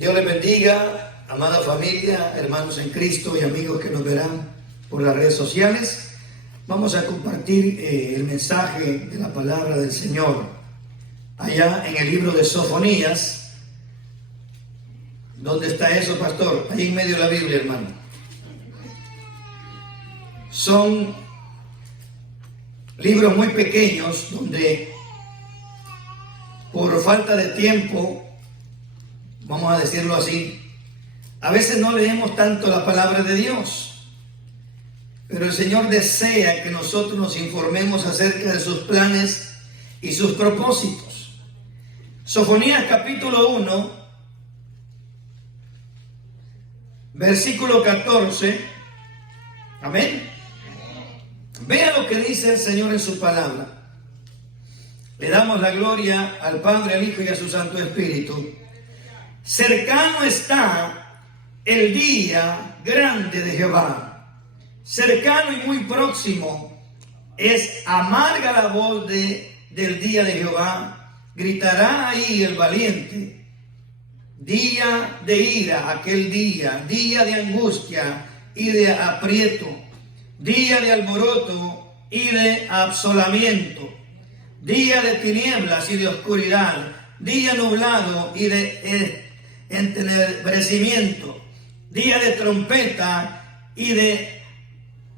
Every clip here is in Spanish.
Dios les bendiga, amada familia, hermanos en Cristo y amigos que nos verán por las redes sociales. Vamos a compartir el mensaje de la palabra del Señor allá en el libro de Sofonías. ¿Dónde está eso, pastor? Ahí en medio de la Biblia, hermano. Son libros muy pequeños donde por falta de tiempo, vamos a decirlo así, a veces no leemos tanto la palabra de Dios, pero el Señor desea que nosotros nos informemos acerca de sus planes y sus propósitos. Sofonías capítulo 1, versículo 14, amén. Vea lo que dice el Señor en su palabra. Le damos la gloria al Padre, al Hijo y a su Santo Espíritu. Cercano está el día grande de Jehová. Cercano y muy próximo es amarga la voz del día de Jehová. Gritará ahí el valiente. Día de ira, aquel día. Día de angustia y de aprieto. Día de alboroto y de asolamiento. Día de tinieblas y de oscuridad, día nublado y de entenebrecimiento, día de trompeta y de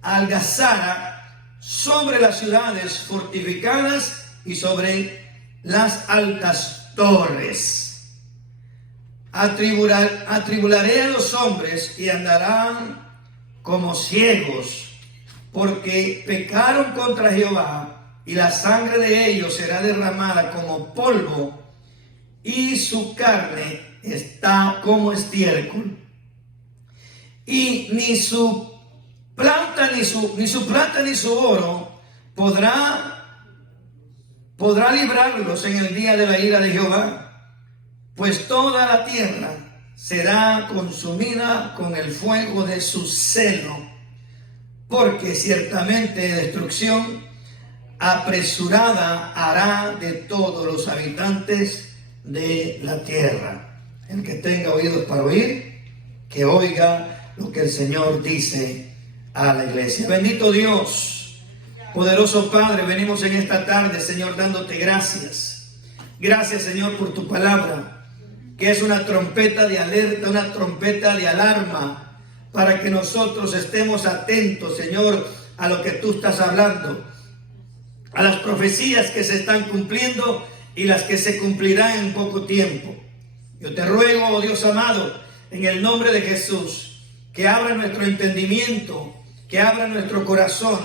algazara sobre las ciudades fortificadas y sobre las altas torres. Atribularé a los hombres y andarán como ciegos, porque pecaron contra Jehová, y la sangre de ellos será derramada como polvo, y su carne está como estiércol. Y ni su plata ni su oro podrá librarlos en el día de la ira de Jehová, pues toda la tierra será consumida con el fuego de su celo, porque ciertamente destrucción apresurada hará de todos los habitantes de la tierra. El que tenga oídos para oír, que oiga lo que el Señor dice a la iglesia. Bendito Dios, poderoso Padre, venimos en esta tarde, Señor, dándote gracias. Gracias, Señor, por tu palabra, que es una trompeta de alerta, una trompeta de alarma, para que nosotros estemos atentos, Señor, a lo que tú estás hablando, a las profecías que se están cumpliendo y las que se cumplirán en poco tiempo. Yo te ruego, oh Dios amado, en el nombre de Jesús, que abra nuestro entendimiento, que abra nuestro corazón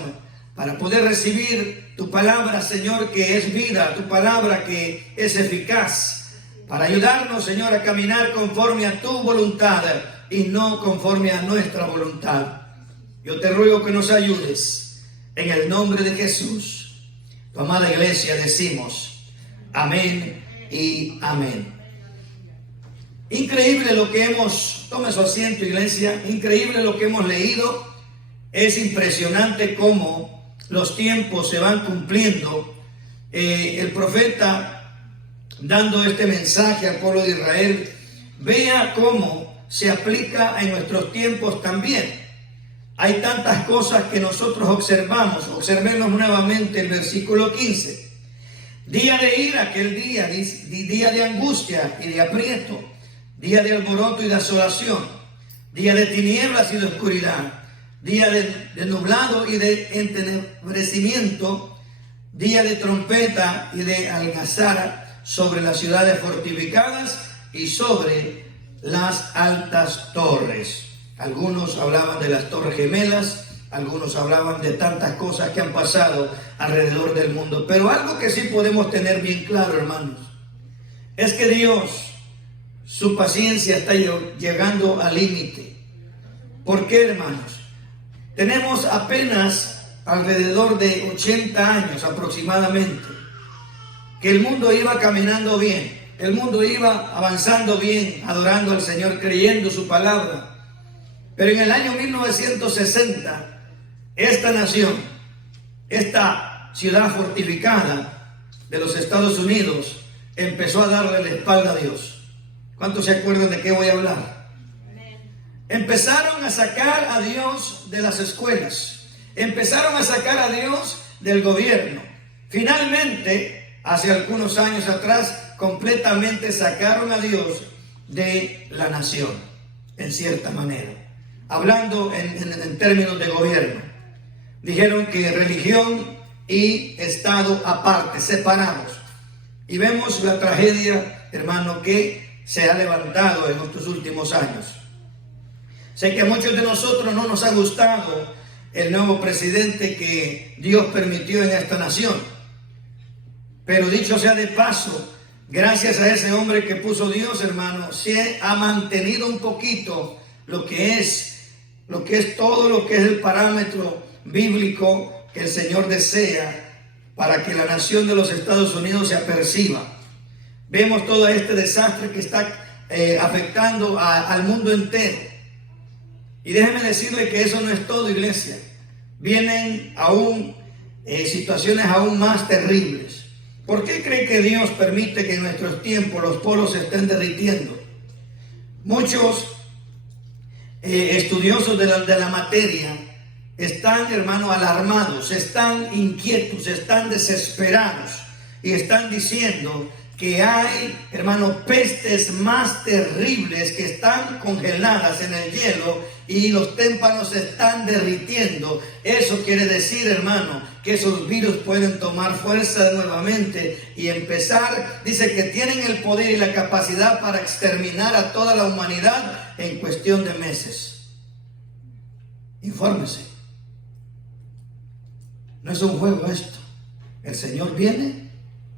para poder recibir tu palabra, Señor, que es vida, tu palabra que es eficaz, para ayudarnos, Señor, a caminar conforme a tu voluntad y no conforme a nuestra voluntad. Yo te ruego que nos ayudes en el nombre de Jesús. Tu amada iglesia, decimos amén y amén. Increíble lo que tome su asiento, iglesia, increíble lo que hemos leído. Es impresionante cómo los tiempos se van cumpliendo. El profeta, dando este mensaje al pueblo de Israel, vea cómo se aplica en nuestros tiempos también. Hay tantas cosas que nosotros observamos. Observemos nuevamente el versículo 15. Día de ira, aquel día, día de angustia y de aprieto, día de alboroto y de asolación, día de tinieblas y de oscuridad, día de nublado y de entenebrecimiento, día de trompeta y de algazara sobre las ciudades fortificadas y sobre las altas torres. Algunos hablaban de las torres gemelas, algunos hablaban de tantas cosas que han pasado alrededor del mundo. Pero algo que sí podemos tener bien claro, hermanos, es que Dios, su paciencia está llegando al límite. ¿Por qué, hermanos? Tenemos apenas alrededor de 80 años aproximadamente que el mundo iba caminando bien, el mundo iba avanzando bien, adorando al Señor, creyendo su palabra. Pero en el año 1960, esta nación, esta ciudad fortificada de los Estados Unidos, empezó a darle la espalda a Dios. ¿Cuántos se acuerdan de qué voy a hablar? Empezaron a sacar a Dios de las escuelas. Empezaron a sacar a Dios del gobierno. Finalmente, hace algunos años atrás, completamente sacaron a Dios de la nación, en cierta manera. Hablando en términos de gobierno. Dijeron que religión y Estado aparte, separados. Y vemos la tragedia, hermano, que se ha levantado en estos últimos años. Sé que a muchos de nosotros no nos ha gustado el nuevo presidente que Dios permitió en esta nación. Pero dicho sea de paso, gracias a ese hombre que puso Dios, hermano, se ha mantenido un poquito lo que es todo lo que es el parámetro bíblico que el Señor desea para que la nación de los Estados Unidos se aperciba. Vemos todo este desastre que está afectando al mundo entero. Y déjeme decirle que eso no es todo, iglesia. Vienen aún situaciones aún más terribles. ¿Por qué cree que Dios permite que en nuestros tiempos los polos se estén derritiendo? Muchos estudiosos de la materia están, hermano, alarmados, están inquietos, están desesperados y están diciendo que hay, hermano, pestes más terribles que están congeladas en el hielo y los témpanos se están derritiendo. Eso quiere decir, hermano, que esos virus pueden tomar fuerza nuevamente y empezar. Dice que tienen el poder y la capacidad para exterminar a toda la humanidad en cuestión de meses. Infórmese. No es un juego esto. El Señor viene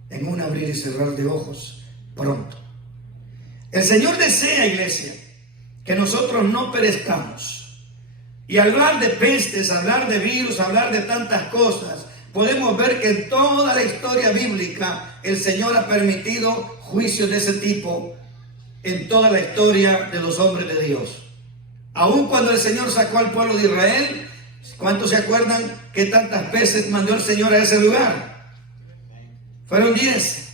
en un abrir y cerrar de ojos pronto. El Señor desea, iglesia, que nosotros no perezcamos. Y hablar de pestes, hablar de virus, hablar de tantas cosas, podemos ver que en toda la historia bíblica el Señor ha permitido juicios de ese tipo en toda la historia de los hombres de Dios. Aun cuando el Señor sacó al pueblo de Israel, ¿cuántos se acuerdan que tantas veces mandó el Señor a ese lugar? Fueron 10.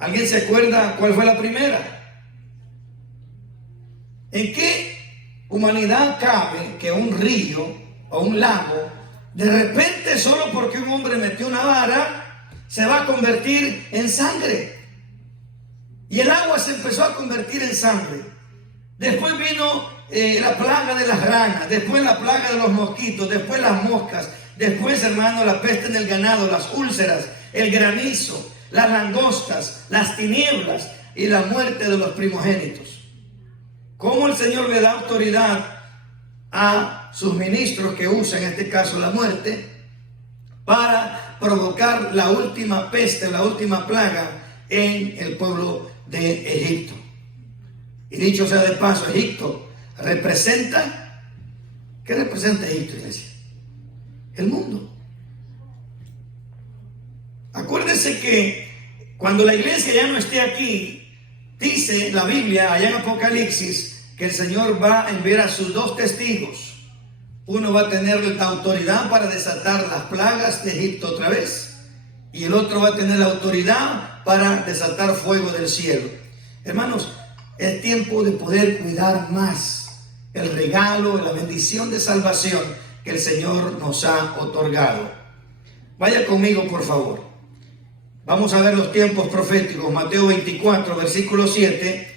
¿Alguien se acuerda cuál fue la primera? ¿En qué humanidad cabe que un río o un lago, de repente, solo porque un hombre metió una vara, se va a convertir en sangre? Y el agua se empezó a convertir en sangre. Después vino la plaga de las ranas, después la plaga de los mosquitos, después las moscas, después, hermano, la peste en el ganado, las úlceras, el granizo, las langostas, las tinieblas y la muerte de los primogénitos. ¿Cómo el Señor le da autoridad a sus ministros que usan, en este caso, la muerte, para provocar la última peste, la última plaga en el pueblo de Egipto? Y dicho sea de paso, Egipto representa, ¿qué representa Egipto, iglesia? El mundo. Acuérdense que cuando la iglesia ya no esté aquí, dice la Biblia allá en Apocalipsis que el Señor va a enviar a sus 2 testigos. Uno va a tener la autoridad para desatar las plagas de Egipto otra vez, y el otro va a tener la autoridad para desatar fuego del cielo. Hermanos, es tiempo de poder cuidar más el regalo, la bendición de salvación que el Señor nos ha otorgado. Vaya conmigo, por favor. Vamos a ver los tiempos proféticos. Mateo 24, versículo 7.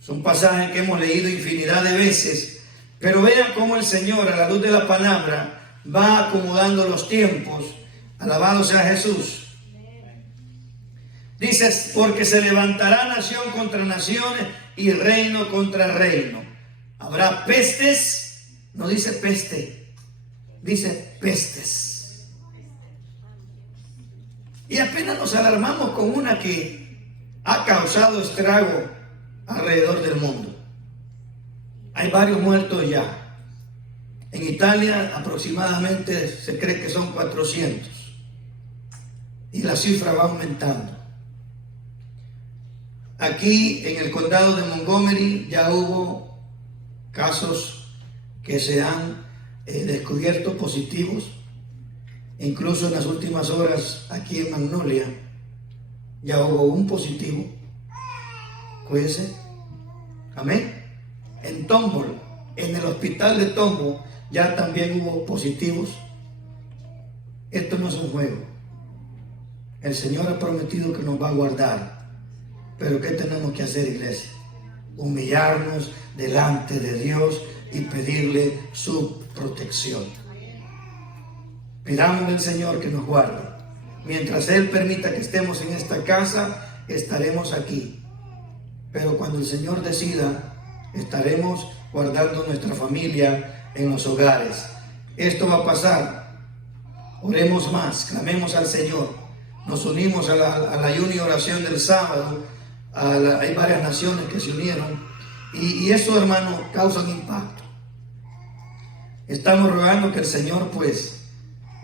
Es un pasaje que hemos leído infinidad de veces. Pero vea cómo el Señor, a la luz de la palabra, va acomodando los tiempos. Alabado sea Jesús. Dice, porque se levantará nación contra nación y reino contra reino. Habrá pestes, no dice peste, dice pestes. Y apenas nos alarmamos con una que ha causado estrago alrededor del mundo. Hay varios muertos ya. En Italia aproximadamente se cree que son 400. Y la cifra va aumentando. Aquí en el condado de Montgomery ya hubo casos que se han descubierto positivos. Incluso en las últimas horas aquí en Magnolia ya hubo un positivo. Cuídense. Amén. En Tombol, en el hospital de Tombol, ya también hubo positivos. Esto no es un juego. El Señor ha prometido que nos va a guardar. Pero ¿qué tenemos que hacer, iglesia? Humillarnos delante de Dios y pedirle su protección. Pidámosle al Señor que nos guarde. Mientras Él permita que estemos en esta casa, estaremos aquí. Pero cuando el Señor decida, estaremos guardando nuestra familia en los hogares. Esto va a pasar. Oremos más, clamemos al Señor. Nos unimos al ayuno y oración del sábado. Hay varias naciones que se unieron. Y eso, hermano, causa un impacto. Estamos rogando que el Señor, pues,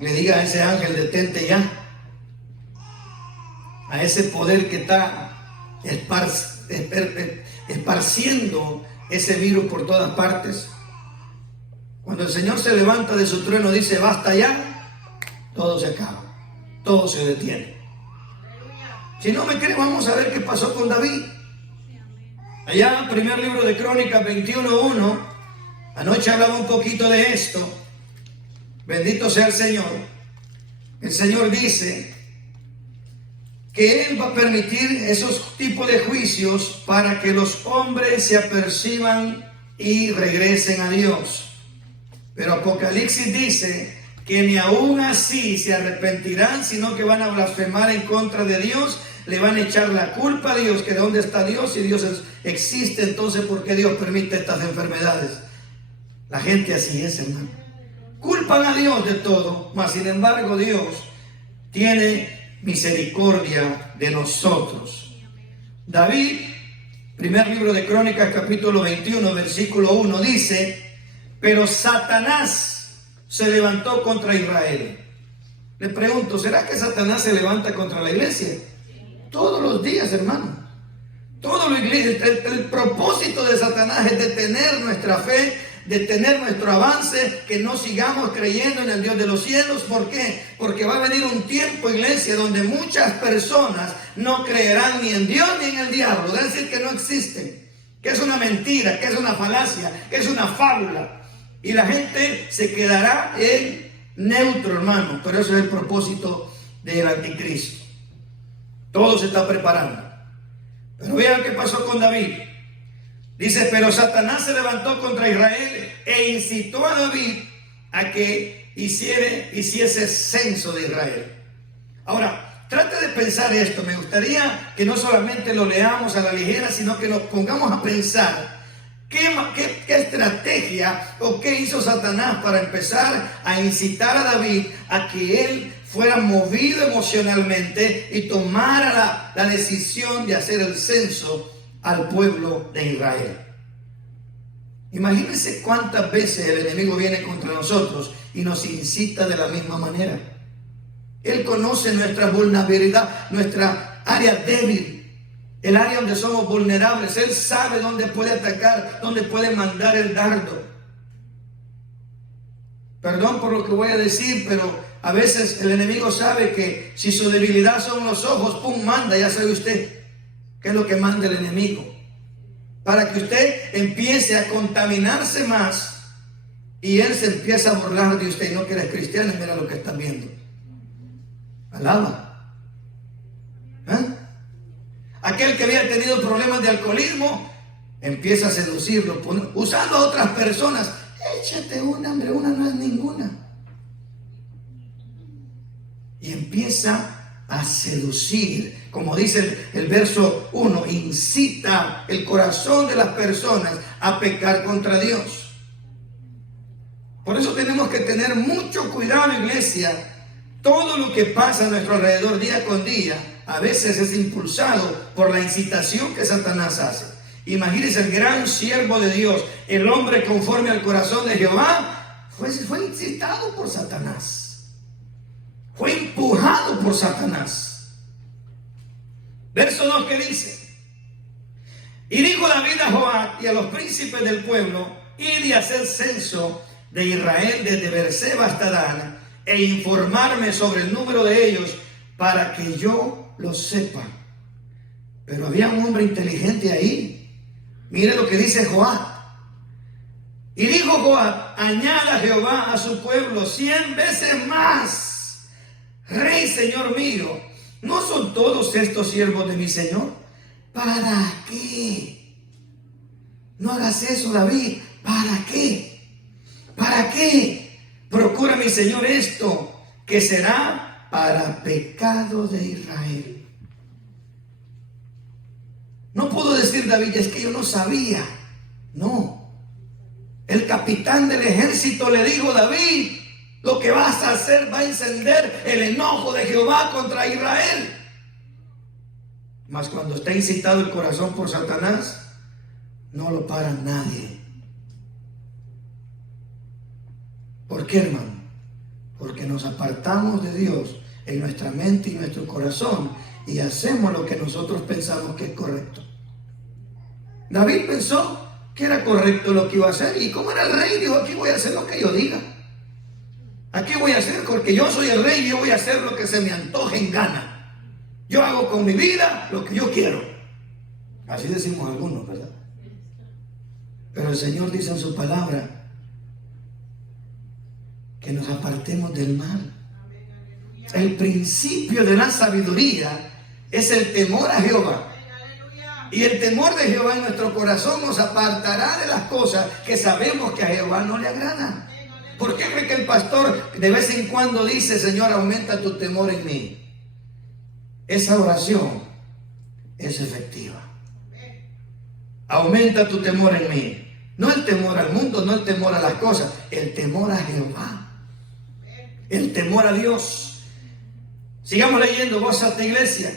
le diga a ese ángel: detente ya. A ese poder que está esparciendo ese virus por todas partes. Cuando el Señor se levanta de su trono, dice: basta ya, todo se acaba, todo se detiene. Si no me creen, vamos a ver qué pasó con David. Allá, primer libro de Crónicas 21:1, anoche hablaba un poquito de esto. Bendito sea el Señor. El Señor dice que Él va a permitir esos tipos de juicios para que los hombres se aperciban y regresen a Dios. Pero Apocalipsis dice que ni aún así se arrepentirán, sino que van a blasfemar en contra de Dios, le van a echar la culpa a Dios, que de dónde está Dios, si Dios existe, entonces ¿por qué Dios permite estas enfermedades? La gente así es, hermano. Culpan a Dios de todo, mas sin embargo Dios tiene misericordia de nosotros. David, primer libro de Crónicas, capítulo 21, versículo 1, dice: pero Satanás se levantó contra Israel. Le pregunto, ¿será que Satanás se levanta contra la iglesia? Todos los días, hermano. Todo lo iglesia, el propósito de Satanás es detener nuestra fe, detener nuestro avance, que no sigamos creyendo en el Dios de los cielos. ¿Por qué? Porque va a venir un tiempo, iglesia, donde muchas personas no creerán ni en Dios ni en el diablo. Es decir, que no existen, que es una mentira, que es una falacia, que es una fábula. Y la gente se quedará en neutro, hermano. Pero eso es el propósito del anticristo. Todo se está preparando. Pero vean qué pasó con David. Dice: pero Satanás se levantó contra Israel e incitó a David a que hiciese censo de Israel. Ahora, trate de pensar esto. Me gustaría que no solamente lo leamos a la ligera, sino que nos pongamos a pensar qué estrategia o qué hizo Satanás para empezar a incitar a David a que él fuera movido emocionalmente y tomara la decisión de hacer el censo al pueblo de Israel. Imagínense cuántas veces el enemigo viene contra nosotros y nos incita de la misma manera. Él conoce nuestra vulnerabilidad, nuestra área débil, el área donde somos vulnerables. Él sabe dónde puede atacar, dónde puede mandar el dardo. Perdón por lo que voy a decir, pero a veces el enemigo sabe que si su debilidad son los ojos, ¡pum!, manda. Ya sabe usted qué es lo que manda el enemigo, para que usted empiece a contaminarse más y él se empieza a burlar de usted. Y no que eres cristiano, mira lo que están viendo. Alaba. Aquel que había tenido problemas de alcoholismo empieza a seducirlo, usando a otras personas. Échate una, hombre, una no es ninguna. Y empieza a seducir, como dice el verso 1, incita el corazón de las personas a pecar contra Dios. Por eso tenemos que tener mucho cuidado, iglesia. Todo lo que pasa a nuestro alrededor día con día, a veces es impulsado por la incitación que Satanás hace. Imagínense, el gran siervo de Dios, el hombre conforme al corazón de Jehová, fue incitado por Satanás. Fue empujado por Satanás. Verso 2 que dice: y dijo David a Joab y a los príncipes del pueblo: id y hacer censo de Israel desde Beerseba hasta Dan, e informarme sobre el número de ellos, para que yo lo sepa. Pero había un hombre inteligente ahí. Mire lo que dice Joab. Y dijo Joab: añada Jehová a su pueblo 100 veces más. Rey, Señor mío, ¿no son todos estos siervos de mi Señor? ¿Para qué? No hagas eso, David. ¿Para qué? ¿Para qué? Procura mi Señor esto, que será para pecado de Israel. No pudo decir David: es que yo no sabía. No. El capitán del ejército le dijo: David, lo que vas a hacer va a encender el enojo de Jehová contra Israel. Mas cuando está incitado el corazón por Satanás, no lo para nadie. ¿Por qué, hermano? Porque nos apartamos de Dios en nuestra mente y nuestro corazón y hacemos lo que nosotros pensamos que es correcto. David pensó que era correcto lo que iba a hacer, y como era el rey, dijo: aquí voy a hacer lo que yo diga. Aquí voy a hacer, porque yo soy el rey y yo voy a hacer lo que se me antoje en gana. Yo hago con mi vida lo que yo quiero. Así decimos algunos, ¿verdad? Pero el Señor dice en su palabra que nos apartemos del mal. El principio de la sabiduría es el temor a Jehová. Y el temor de Jehová en nuestro corazón nos apartará de las cosas que sabemos que a Jehová no le agradan. ¿Por qué cree que el pastor de vez en cuando dice: Señor, aumenta tu temor en mí? Esa oración es efectiva. Aumenta tu temor en mí. No el temor al mundo, no el temor a las cosas, el temor a Jehová. El temor a Dios. Sigamos leyendo, voz alta, iglesia.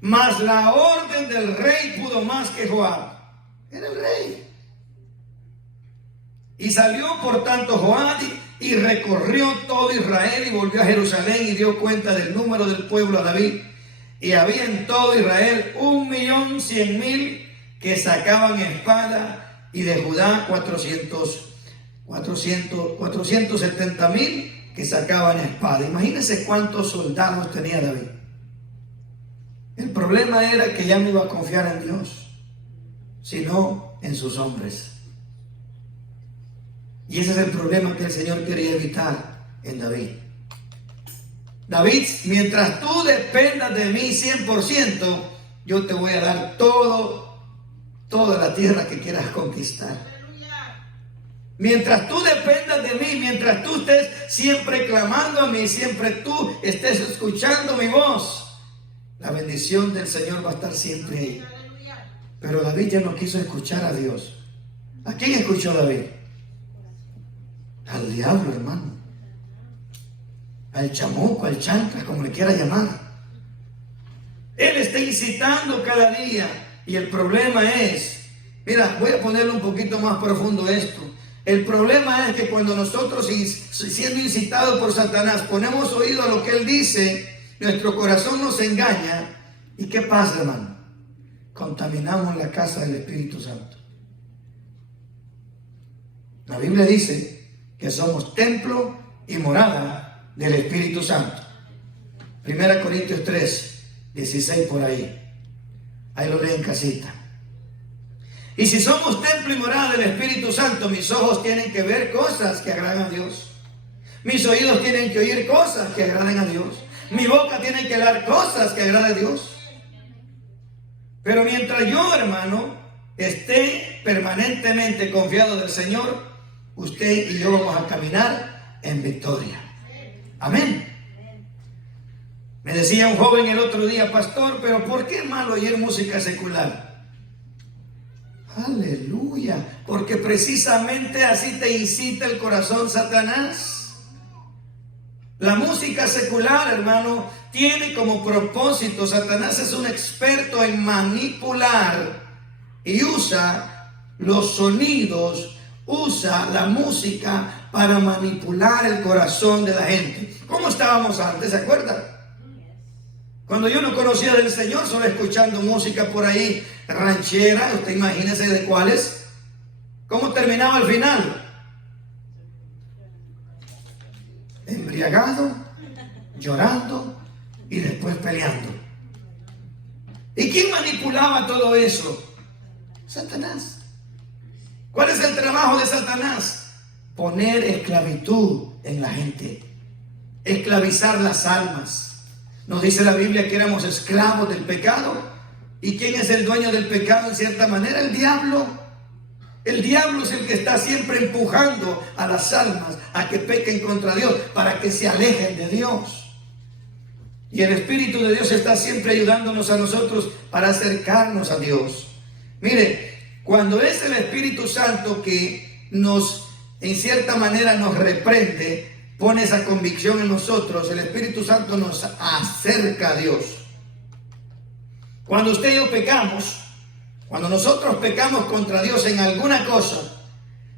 Mas la orden del rey pudo más que Joab. Era el rey. Y salió por tanto Joab y recorrió todo Israel y volvió a Jerusalén y dio cuenta del número del pueblo a David. Y había en todo Israel 1.100.000 que sacaban espada, y de Judá 470.000 que sacaban espada. Imagínense cuántos soldados tenía David. El problema era que ya no iba a confiar en Dios, sino en sus hombres. Y ese es el problema que el Señor quería evitar en David. David: mientras tú dependas de mí 100%, yo te voy a dar toda la tierra que quieras conquistar. Mientras tú dependas de mí, mientras tú estés siempre clamando a mí, siempre tú estés escuchando mi voz, la bendición del Señor va a estar siempre ahí. Pero David ya no quiso escuchar a Dios. ¿A quién escuchó David? Al diablo, hermano. Al chamuco, al chancla, como le quiera llamar. Él está incitando cada día. Y el problema es, mira, voy a ponerle un poquito más profundo esto. El problema es que cuando nosotros, siendo incitados por Satanás, ponemos oído a lo que él dice, nuestro corazón nos engaña. ¿Y qué pasa, hermano? Contaminamos la casa del Espíritu Santo. La Biblia dice que somos templo y morada del Espíritu Santo. 1 Corintios 3, 16 por ahí. Ahí lo leen en casita. Y si somos templo y morada del Espíritu Santo, mis ojos tienen que ver cosas que agradan a Dios. Mis oídos tienen que oír cosas que agraden a Dios. Mi boca tiene que hablar cosas que agraden a Dios. Pero mientras yo, hermano, esté permanentemente confiado del Señor, usted y yo vamos a caminar en victoria. Amén. Me decía un joven el otro día: pastor, pero ¿por qué es malo oír música secular? Aleluya, porque precisamente así te incita el corazón Satanás. La música secular, hermano, tiene como propósito, Satanás es un experto en manipular y usa los sonidos, usa la música para manipular el corazón de la gente. ¿Cómo estábamos antes? ¿Se acuerdan? Cuando yo no conocía del Señor, solo escuchando música por ahí, ranchera, usted imagínese de cuáles. ¿Cómo terminaba al final? Embriagado, llorando y después peleando. ¿Y quién manipulaba todo eso? Satanás. ¿Cuál es el trabajo de Satanás? Poner esclavitud en la gente, esclavizar las almas. Nos dice la Biblia que éramos esclavos del pecado. ¿Y quién es el dueño del pecado en cierta manera? El diablo. El diablo es el que está siempre empujando a las almas a que pequen contra Dios, para que se alejen de Dios. Y el Espíritu de Dios está siempre ayudándonos a nosotros para acercarnos a Dios. Mire, cuando es el Espíritu Santo que nos, en cierta manera, nos reprende, pone esa convicción en nosotros, el Espíritu Santo nos acerca a Dios. Cuando usted y yo pecamos, cuando nosotros pecamos contra Dios en alguna cosa,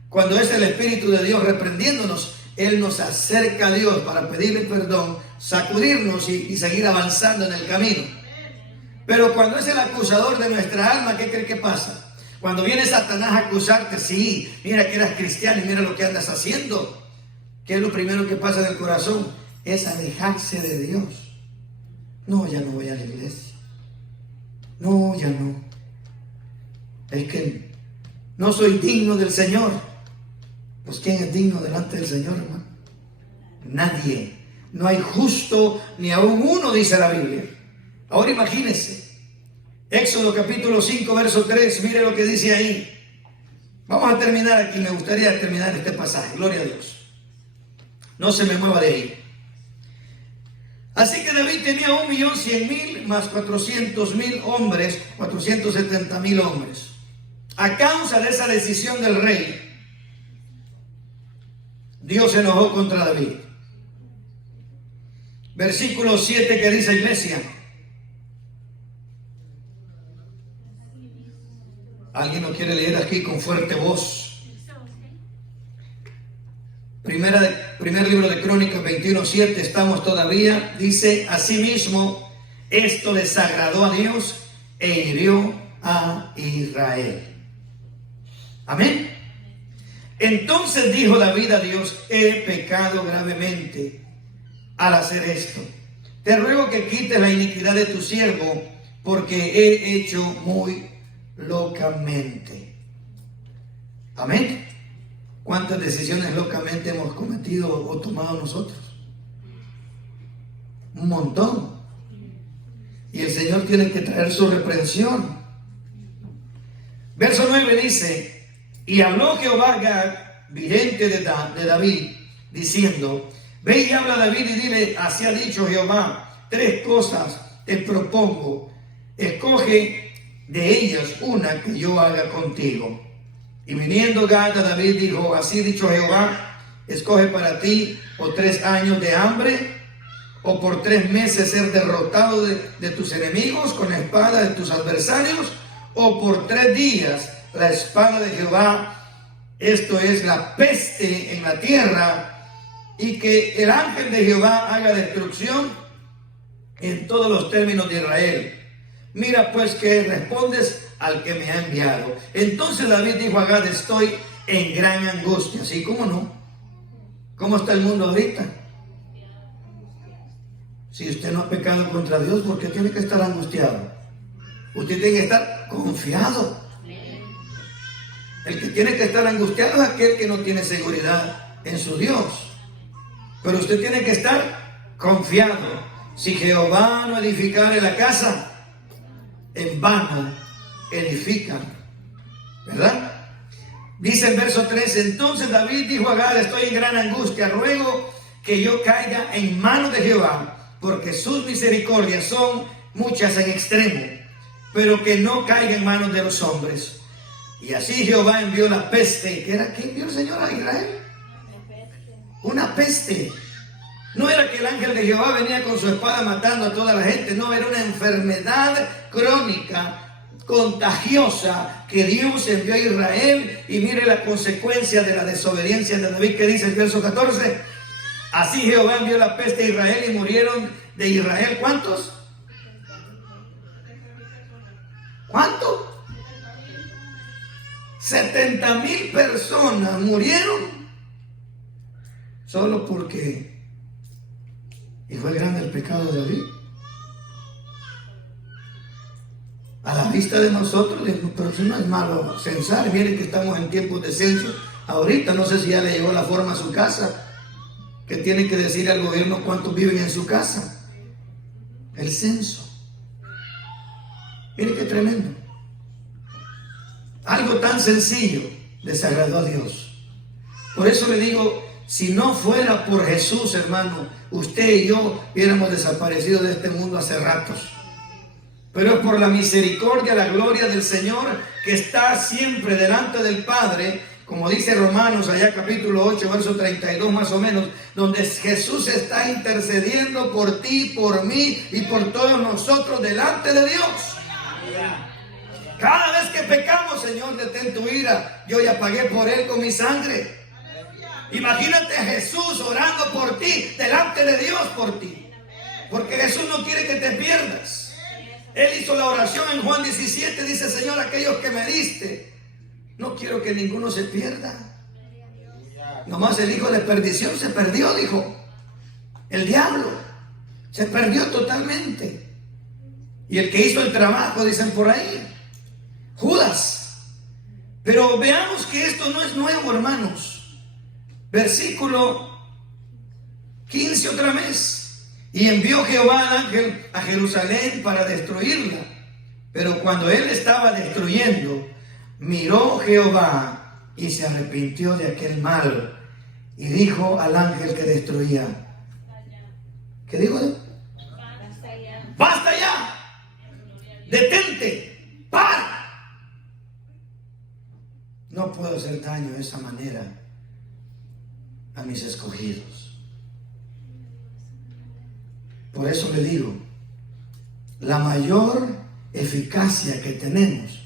cuando es el Espíritu de Dios reprendiéndonos, Él nos acerca a Dios para pedirle perdón, sacudirnos y seguir avanzando en el camino. Pero cuando es el acusador de nuestra alma, ¿qué cree que pasa? Cuando viene Satanás a acusarte, sí, mira que eras cristiano y mira lo que andas haciendo. ¿Qué es lo primero que pasa en el corazón? Es alejarse de Dios. No, ya no voy a la iglesia. No, ya no. Es que no soy digno del Señor. Pues ¿quién es digno delante del Señor, hermano? Nadie. No hay justo ni aún uno, dice la Biblia. Ahora imagínense. Éxodo capítulo 5, verso 3. Mire lo que dice ahí. Vamos a terminar aquí. Me gustaría terminar este pasaje. Gloria a Dios. No se me mueva de ahí. Así que David tenía 1.100.000 más 400.000 hombres, 470.000 hombres. A causa de esa decisión del rey, Dios se enojó contra David. Versículo 7 que dice, iglesia. ¿Alguien lo quiere leer aquí con fuerte voz? Primer libro de Crónicas 21:7, estamos todavía. Dice, asimismo, esto desagradó a Dios e hirió a Israel. Amén. Entonces dijo David a Dios, he pecado gravemente al hacer esto. Te ruego que quites la iniquidad de tu siervo, porque he hecho muy locamente. Amén. ¿Cuántas decisiones locamente hemos cometido o tomado nosotros? Un montón. Y el Señor tiene que traer su reprensión. Verso 9 dice, y habló Jehová a Gad, vidente de David, diciendo, ve y habla a David y dile, así ha dicho Jehová, 3 cosas te propongo, escoge de ellas una que yo haga contigo. Y viniendo Gad a David dijo, así ha dicho Jehová, escoge para ti o 3 años de hambre, o por 3 meses ser derrotado de tus enemigos con la espada de tus adversarios, o por 3 días la espada de Jehová, esto es la peste en la tierra, y que el ángel de Jehová haga destrucción en todos los términos de Israel. Mira pues que respondes al que me ha enviado. Entonces David dijo a Gad, estoy en gran angustia. ¿Sí? ¿Cómo no? ¿Cómo está el mundo ahorita? Si usted no ha pecado contra Dios, ¿por qué tiene que estar angustiado? Usted tiene que estar confiado. El que tiene que estar angustiado es aquel que no tiene seguridad en su Dios. Pero usted tiene que estar confiado. Si Jehová no edificare la casa, en vano edifican. ¿Verdad? Dice el verso 3, entonces David dijo a Gad, estoy en gran angustia, ruego que yo caiga en manos de Jehová, porque sus misericordias son muchas en extremo, pero que no caiga en manos de los hombres. Y así Jehová envió la peste. ¿Qué era? ¿Qué envió el Señor a Israel? Una peste. No era que el ángel de Jehová venía con su espada matando a toda la gente. No, era una enfermedad crónica, contagiosa, que Dios envió a Israel. Y mire la consecuencia de la desobediencia de David, que dice el verso 14. Así Jehová envió la peste a Israel y murieron de Israel. ¿Cuántos? ¿Cuánto? 70,000 personas murieron solo porque, y fue grande el pecado de David. A la vista de nosotros, pero eso no es malo censar. Miren que estamos en tiempos de censo. Ahorita no sé si ya le llegó la forma a su casa, que tiene que decir al gobierno cuántos viven en su casa. El censo. Miren qué tremendo. Algo tan sencillo desagradó a Dios. Por eso le digo, si no fuera por Jesús, hermano, usted y yo hubiéramos desaparecido de este mundo hace ratos. Pero es por la misericordia, la gloria del Señor, que está siempre delante del Padre, como dice Romanos, allá capítulo 8, verso 32 más o menos, donde Jesús está intercediendo por ti, por mí y por todos nosotros delante de Dios. Cada vez que pecamos, Señor, detén tu ira. Yo ya pagué por Él con mi sangre. Imagínate a Jesús orando por ti, delante de Dios por ti. Porque Jesús no quiere que te pierdas. Él hizo la oración en Juan 17, dice: Señor, aquellos que me diste, no quiero que ninguno se pierda. Nomás el hijo de perdición se perdió, dijo. El diablo se perdió totalmente. Y el que hizo el trabajo, dicen por ahí, Judas. Pero veamos que esto no es nuevo, hermanos. Versículo 15 otra vez. Y envió Jehová al ángel a Jerusalén para destruirla. Pero cuando él estaba destruyendo, miró Jehová y se arrepintió de aquel mal. Y dijo al ángel que destruía: ¿qué dijo él? ¡Basta ya! ¡Detente! ¡Para! No puedo hacer daño de esa manera a mis escogidos. Por eso le digo, la mayor eficacia que tenemos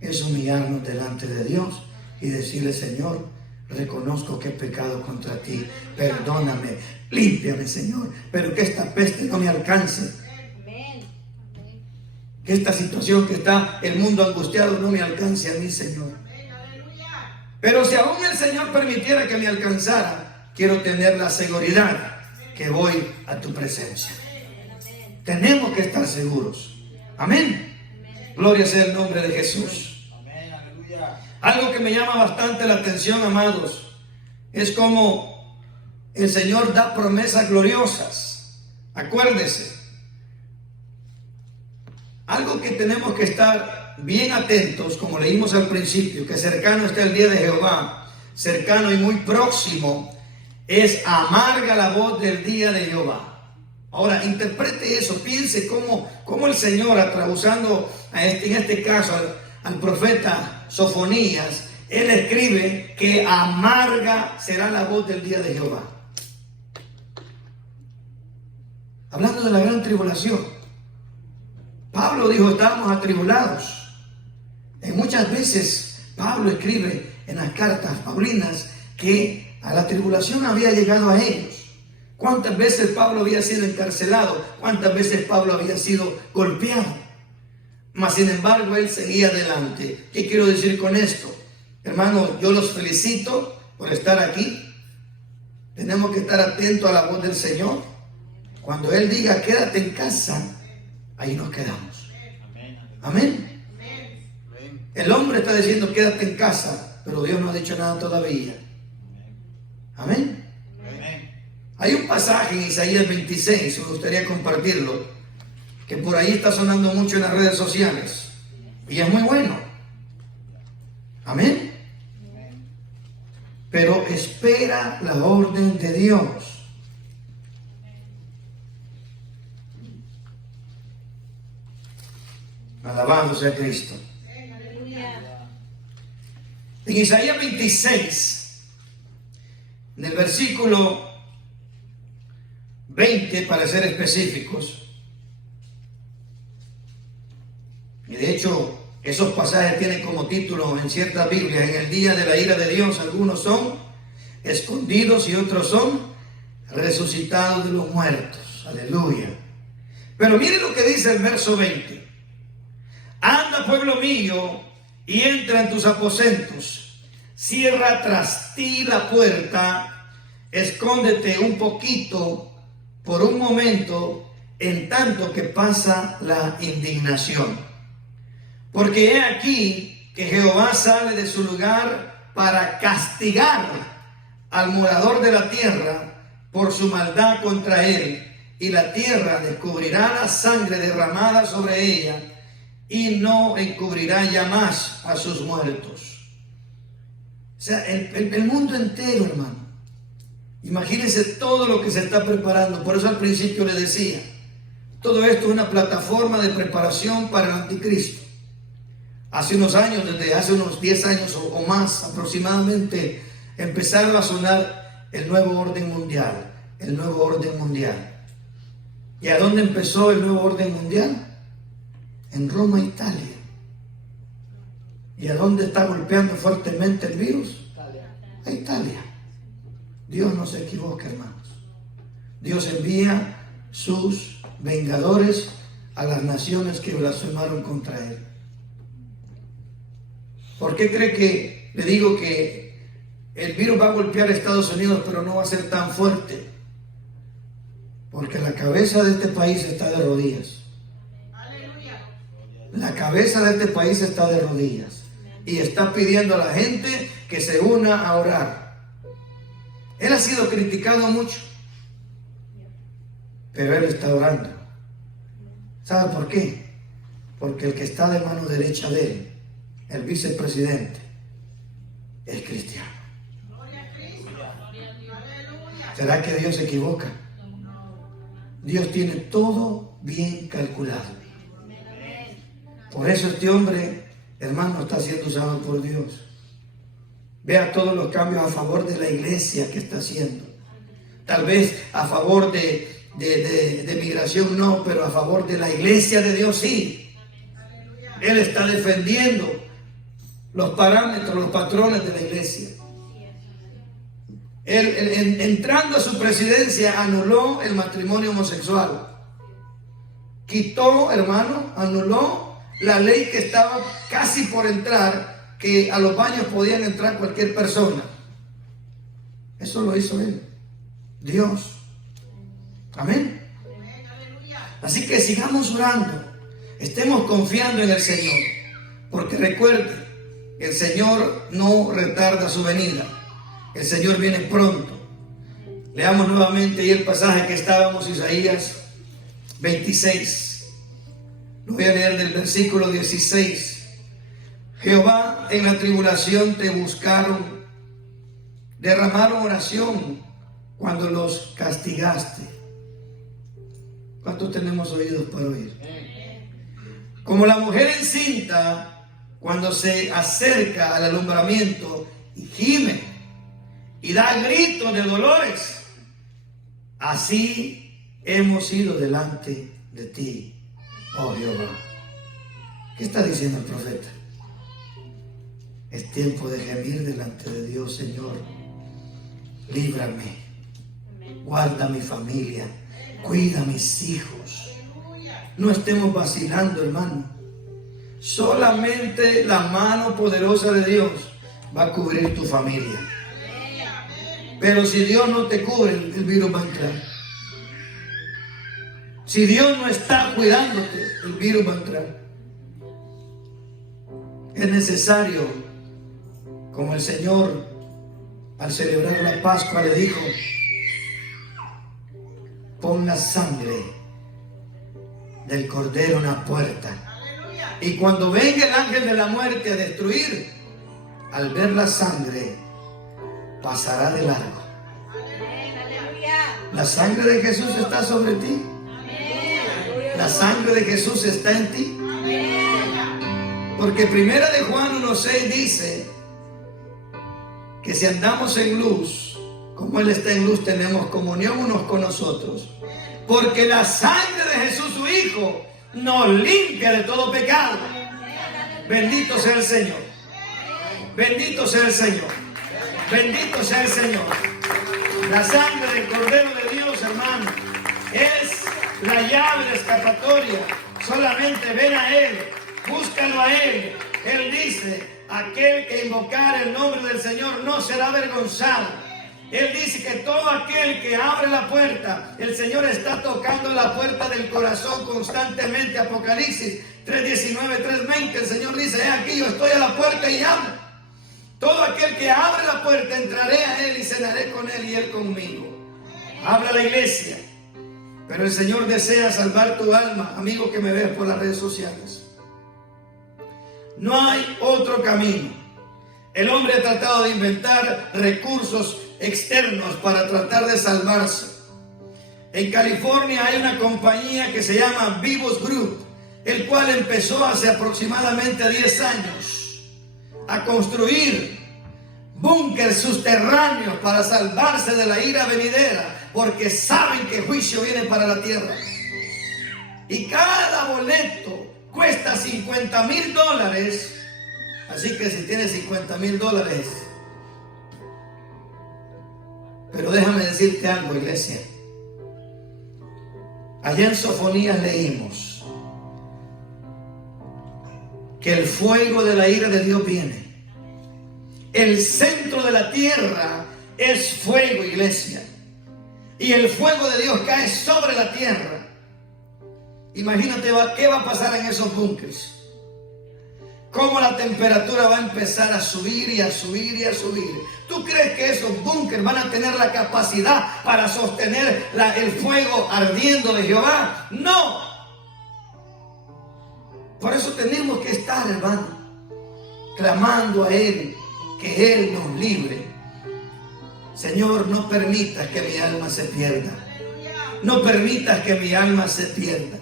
es humillarnos delante de Dios y decirle: Señor, reconozco que he pecado contra ti, perdóname, límpiame, Señor, pero que esta peste no me alcance, que esta situación que está el mundo angustiado no me alcance a mí, Señor. Pero si aún el Señor permitiera que me alcanzara, quiero tener la seguridad que voy a tu presencia. Tenemos que estar seguros. Amén. Gloria sea el nombre de Jesús. Algo que me llama bastante la atención, amados, es como el Señor da promesas gloriosas. Acuérdese, algo que tenemos que estar bien atentos, como leímos al principio, que cercano está el día de Jehová, cercano y muy próximo, es amarga la voz del día de Jehová. Ahora, interprete eso, piense cómo el Señor, usando en este caso al profeta Sofonías, él escribe que amarga será la voz del día de Jehová. Hablando de la gran tribulación, Pablo dijo: estábamos atribulados. Y muchas veces Pablo escribe en las cartas paulinas que a la tribulación había llegado a ellos. ¿Cuántas veces Pablo había sido encarcelado? ¿Cuántas veces Pablo había sido golpeado? Mas sin embargo él seguía adelante. ¿Qué quiero decir con esto? Hermano, yo los felicito por estar aquí. Tenemos que estar atentos a la voz del Señor. Cuando Él diga quédate en casa, ahí nos quedamos. Amén. El hombre está diciendo quédate en casa, pero Dios no ha dicho nada todavía. Amén. Hay un pasaje en Isaías 26, me gustaría compartirlo, que por ahí está sonando mucho en las redes sociales. Y es muy bueno. Amén. Pero espera la orden de Dios. Alabado sea Cristo. En Isaías 26, en el versículo 20, para ser específicos, y de hecho esos pasajes tienen como título en ciertas Biblias: en el día de la ira de Dios, algunos son escondidos y otros son resucitados de los muertos. Aleluya. Pero mire lo que dice el verso 20: anda, pueblo mío, y entra en tus aposentos, cierra tras ti la puerta, escóndete un poquito por un momento, en tanto que pasa la indignación. Porque he aquí que Jehová sale de su lugar para castigar al morador de la tierra por su maldad contra él, y la tierra descubrirá la sangre derramada sobre ella y no encubrirá ya más a sus muertos. O sea, el mundo entero, hermano. Imagínense todo lo que se está preparando. Por eso al principio le decía, todo esto es una plataforma de preparación para el anticristo. Hace unos años, desde hace unos 10 años o más aproximadamente, empezaron a sonar el nuevo orden mundial, el nuevo orden mundial. ¿Y a dónde empezó el nuevo orden mundial? En Roma, Italia. ¿Y a dónde está golpeando fuertemente el virus? A Italia. Dios no se equivoca, hermanos. Dios envía sus vengadores a las naciones que blasfemaron contra él. ¿Por qué cree que le digo que el virus va a golpear a Estados Unidos, pero no va a ser tan fuerte? Porque la cabeza de este país está de rodillas. La cabeza de este país está de rodillas y está pidiendo a la gente que se una a orar. Él ha sido criticado mucho, pero él está orando. ¿Sabe por qué? Porque el que está de mano derecha de él, el vicepresidente, es cristiano. ¿Será que Dios se equivoca? Dios tiene todo bien calculado. Por eso este hombre, hermano, está siendo usado por Dios. Vea todos los cambios a favor de la iglesia que está haciendo. Tal vez a favor de migración no, pero a favor de la iglesia de Dios sí. Él está defendiendo los parámetros, los patrones de la iglesia. Él, entrando a su presidencia, anuló el matrimonio homosexual. Quitó, hermano, anuló la ley que estaba casi por entrar, que a los baños podían entrar cualquier persona. Eso lo hizo él, Dios. Amén. Así que sigamos orando, estemos confiando en el Señor, porque recuerde, el Señor no retarda su venida, el Señor viene pronto. Leamos nuevamente ahí el pasaje que estábamos, Isaías 26. Lo voy a leer del versículo 16. Jehová, en la tribulación te buscaron, derramaron oración cuando los castigaste. ¿Cuántos tenemos oídos para oír? Como la mujer encinta cuando se acerca al alumbramiento y gime y da gritos de dolores, así hemos ido delante de ti, oh Jehová. ¿Qué está diciendo el profeta? Es tiempo de gemir delante de Dios. Señor, líbrame, guarda mi familia, cuida a mis hijos. No estemos vacilando, hermano. Solamente la mano poderosa de Dios va a cubrir tu familia. Pero si Dios no te cubre, el virus va a entrar. Si Dios no está cuidándote, el virus va a entrar. Es necesario, como el Señor al celebrar la Pascua le dijo, pon la sangre del cordero en la puerta, y cuando venga el ángel de la muerte a destruir, al ver la sangre pasará de largo. La sangre de Jesús está sobre ti. La sangre de Jesús está en ti. Porque primera de Juan 1:6 dice que si andamos en luz, como Él está en luz, tenemos comunión unos con nosotros. Porque la sangre de Jesús, su Hijo, nos limpia de todo pecado. Bendito sea el Señor. Bendito sea el Señor. Bendito sea el Señor. La sangre del Cordero de Dios, hermano, es la llave de escapatoria. Solamente ven a Él, búscalo a Él. Él dice, aquel que invocar el nombre del Señor no será avergonzado. Él dice que todo aquel que abre la puerta, el Señor está tocando la puerta del corazón constantemente. Apocalipsis 3:19, 3:20, el Señor dice: he aquí, yo estoy a la puerta y llamo. Todo aquel que abre la puerta, entraré a Él y cenaré con Él y Él conmigo. Habla la iglesia. Pero el Señor desea salvar tu alma, amigo que me ves por las redes sociales. No hay otro camino. El hombre ha tratado de inventar recursos externos para tratar de salvarse. En California hay una compañía que se llama Vivos Group, el cual empezó hace aproximadamente 10 años a construir búnkers subterráneos para salvarse de la ira venidera, porque saben que juicio viene para la tierra. Y cada boleto cuesta $50,000. Así que si tienes $50,000, pero déjame decirte algo, iglesia. Allá en Sofonías leímos que el fuego de la ira de Dios viene. El centro de la tierra es fuego, iglesia. Y el fuego de Dios cae sobre la tierra. Imagínate qué va a pasar en esos búnkeres. Cómo la temperatura va a empezar a subir y a subir y a subir. ¿Tú crees que esos búnkeres van a tener la capacidad para sostener el fuego ardiendo de Jehová? No. Por eso tenemos que estar, hermano, clamando a Él, que Él nos libre. Señor, no permitas que mi alma se pierda. No permitas que mi alma se pierda.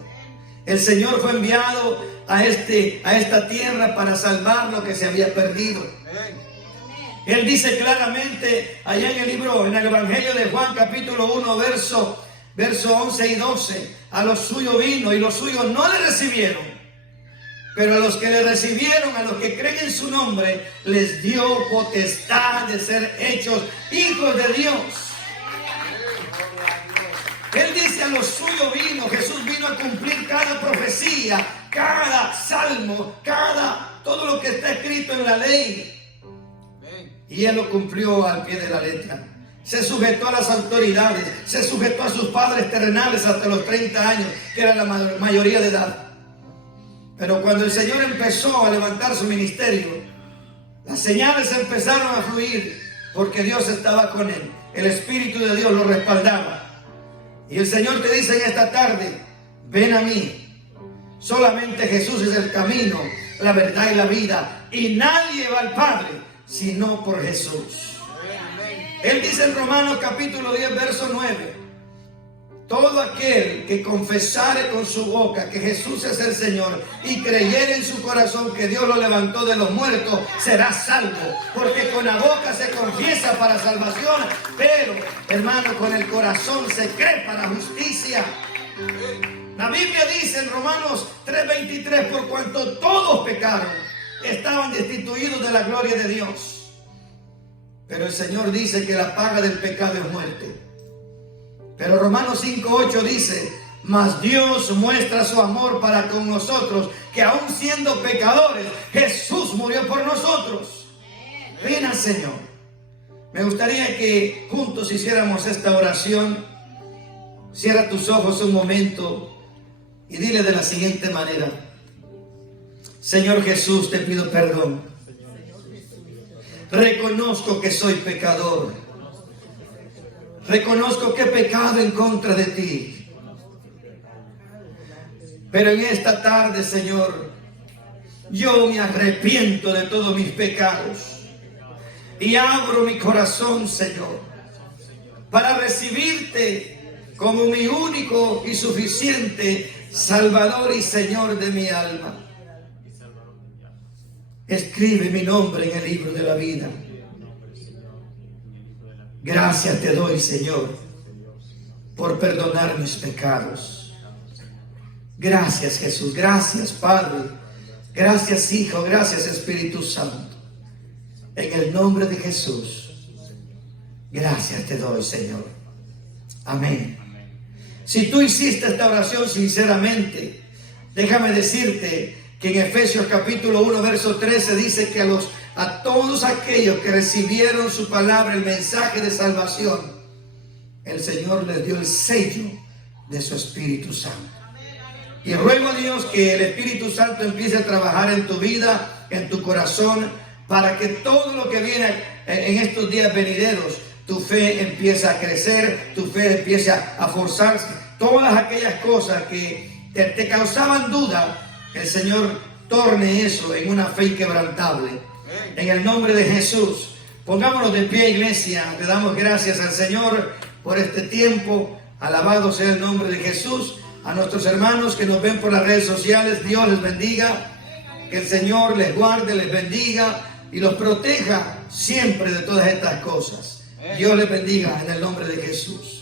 El Señor fue enviado a esta tierra para salvar lo que se había perdido. Él dice claramente allá en el Evangelio de Juan, capítulo 1, verso 11 y 12: a los suyos vino y los suyos no le recibieron, pero a los que le recibieron, a los que creen en su nombre, les dio potestad de ser hechos hijos de Dios. Él dice: a los suyos vino. Jesús vino a cumplir cada profecía, cada salmo, todo lo que está escrito en la ley. Y Él lo cumplió al pie de la letra. Se sujetó a las autoridades, se sujetó a sus padres terrenales hasta los 30 años, que era la mayoría de edad. Pero cuando el Señor empezó a levantar su ministerio, las señales empezaron a fluir, porque Dios estaba con Él. El Espíritu de Dios lo respaldaba. Y el Señor te dice en esta tarde: ven a mí. Solamente Jesús es el camino, la verdad y la vida. Y nadie va al Padre sino por Jesús. Él dice en Romanos capítulo 10, verso 9: todo aquel que confesare con su boca que Jesús es el Señor y creyere en su corazón que Dios lo levantó de los muertos, será salvo. Porque con la boca se confiesa para salvación, pero, hermano, con el corazón se cree para justicia. La Biblia dice en Romanos 3:23: por cuanto todos pecaron, estaban destituidos de la gloria de Dios. Pero el Señor dice que la paga del pecado es muerte. Pero Romanos 5:8 dice: mas Dios muestra su amor para con nosotros, que aun siendo pecadores, Jesús murió por nosotros. Ven al Señor. Me gustaría que juntos hiciéramos esta oración. Cierra tus ojos un momento y dile de la siguiente manera: Señor Jesús, te pido perdón. Reconozco que soy pecador. Reconozco que he pecado en contra de ti. Pero en esta tarde, Señor, yo me arrepiento de todos mis pecados y abro mi corazón, Señor, para recibirte como mi único y suficiente Salvador y Señor de mi alma. Escribe mi nombre en el libro de la vida. Gracias te doy, Señor, por perdonar mis pecados. Gracias, Jesús. Gracias, Padre. Gracias, Hijo. Gracias, Espíritu Santo. En el nombre de Jesús, gracias te doy, Señor. Amén. Si tú hiciste esta oración sinceramente, déjame decirte que en Efesios capítulo 1, verso 13 dice que a todos aquellos que recibieron su palabra, el mensaje de salvación, el Señor les dio el sello de su Espíritu Santo. Y ruego a Dios que el Espíritu Santo empiece a trabajar en tu vida, en tu corazón, para que todo lo que viene en estos días venideros, tu fe empiece a crecer, tu fe empiece a forzarse. Todas aquellas cosas que te causaban duda, el Señor torne eso en una fe inquebrantable. En el nombre de Jesús, pongámonos de pie, iglesia. Le damos gracias al Señor por este tiempo. Alabado sea el nombre de Jesús. A nuestros hermanos que nos ven por las redes sociales, Dios les bendiga. Que el Señor les guarde, les bendiga y los proteja siempre de todas estas cosas. Dios les bendiga en el nombre de Jesús.